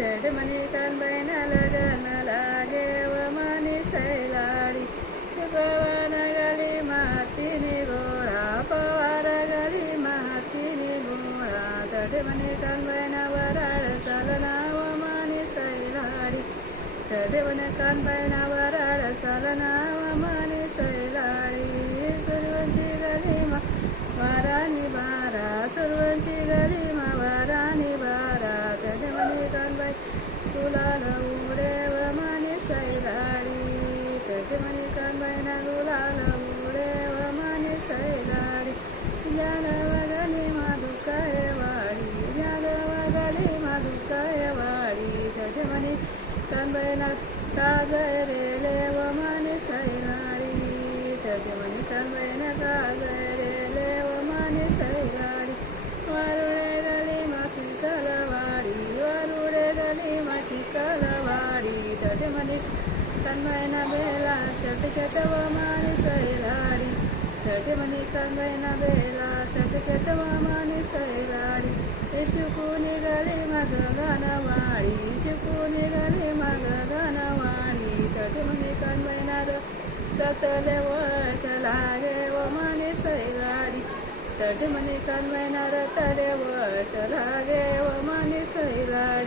म्हणे कानबाईना लगन लागे व माने सैलाडी पवार गाली मातीने गोळा पवार गाली मातीने गोळा तडे म्हणे कानबाईना वराड चालना व माने सैलाडी तडे म्हणे कानबाईना वराड चालना व माने सैलाडी सर्वांची गाली मा वारानी बारा सर्वांची गाली मा वारानी बारा तडे म्हणे कानबाई गुलाल उडे व माने सैलाडी तडे म्हणे कानबाईना गुलाल उडे व माने सैलाडी यादव गाली माधुकाय वाडी यादव गाली माधुकाय वाडी तडे म्हणे कानबाईना काजरेले व माने सैलाडी तडे म्हणे कानबाईना काजरेले व माने सैलाडी वारुडे गाली माची कलवाडी वारुडे गाली माची कलवाडी तडे म्हणे कानबाईना बेला सटकट व माने सैलाडी तडे म्हणे कानबाईना बेला सटकट व माने सैलाडी चुकून गाली माग गाणवाडी चुकून गाली माग गाणवाडी तडे म्हणे कानबाईना रतले वट लागे व माने सैलाडी तडे म्हणे कानबाईना रतले वट लागे व माने सैलाडी